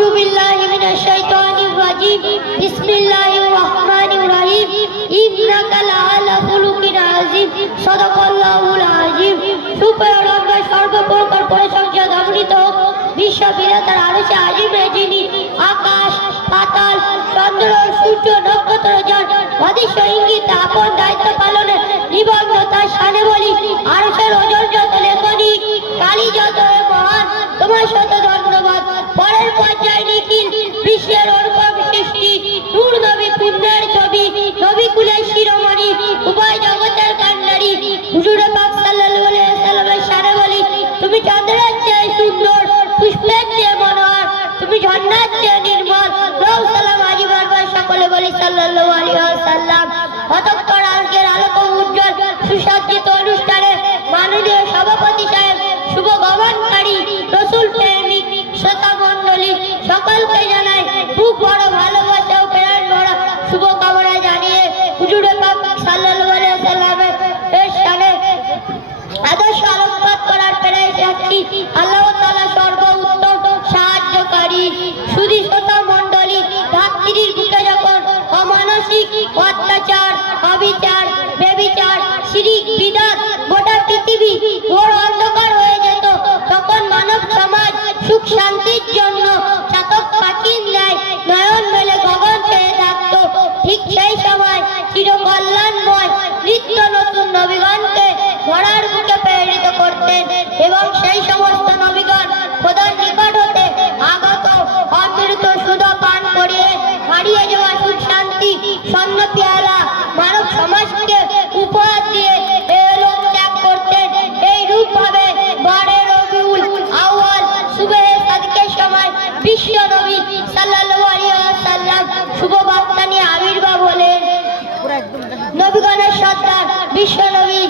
আউযু বিল্লাহি মিনাশ শাইতানির রাজিম। বিসমিল্লাহির রহমানির রহিম। ইন্নাকা লাআলা খুলুকিন আযীম। সাদাকাল্লাহুল আযীম। সুপরিরম্ভা সর্বপ্রকার প্রশংসা ধাবিত বিশ্ববিধাতার আরশে আজিমে যিনি আকাশ পাতাল চন্দ্র সূর্য নক্ষত্র যার অদৃশ্য ইঙ্গিত আপন দায়িত্ব পালনে নিবন্ধ তার শানে বলি আরশের ওজন যত লেখনি কালী যত মহান তোমার শত ধন্যবাদ। পরের পর্যায়ে নিখিল বিশ্বের অনুপম সৃষ্টি নূর নবী পুণ্যের ছবি নবী কুলের শিরোমণি উভয় জগতের কান্ডারি হুজুরে পাক সাল্লাল্লাহু আলাইহি ওয়াসাল্লামের শানে বলি তুমি চন্দ্রের চেয়ে সুন্দর পুষ্পের চেয়ে মনোহর তুমি ঝর্ণার চেয়ে নির্মল। রও সালাম আজি বারবার সকলে বলি সাল্লাল্লাহু আলাইহি ওয়াসাল্লাম। অতঃপর আজকের আলোক উজ্জ্বল সুসজ্জিত অনুষ্ঠানে মাননীয় সভাপতি সাহেব শুভ গমনকারী রসুল প্রেমিক শ্রোতা মণ্ডলী সকলকে জানাই খুব বড় ভালোবাসা ও প্রেরণ ভরা শুভ কামনা জানিয়ে হুজুরে পাক সাল্লাল্লাহু আলাইহি ওয়াসাল্লামের শানে আদর্শ আলোকপাত করার প্রেরণায় যাচ্ছি। আল্লাহ তাআলা সর্বোত্তম সাহায্যকারী। শুধু শ্রোতা মণ্ডলী ধাত্রীর বুকে যখন অমানসিক অত্যাচার অবিচার বেবিচার শিরিক বিদআত গোটা পৃথিবী ঘোর অন্ধকার হয়ে যেত তখন মানব সমাজ সুখ শান্তির জন্য চাতক পাখির ন্যায় নয়ন মেলে গগন চেয়ে থাকত। ঠিক সেই সময় চিরকল্যাণময় নিত্য নতুন নবীগণকে ধরার বুকে প্রেরিত করতেন এবং সেই সমস্ত নবীগণ খোদার নিকট হতে আগত অমৃত সুধা পান করিয়ে হারিয়ে যাওয়া সুখ শান্তি স্বর্ণ পেয়ালা মানব সমাজকে উপহার দিয়ে এলোক ত্যাগ করতেন। এই রূপ ভাবে বারে রবিউল আউয়াল সুবহে সাদিকের সময় বিশ্ব নবী সাল্লাল্লাহু আলাইহি ওয়াসাল্লাম শুভ বার্তা নিয়ে আবির্ভাব হলেন। নবীগণের সর্দার বিশ্ব নবী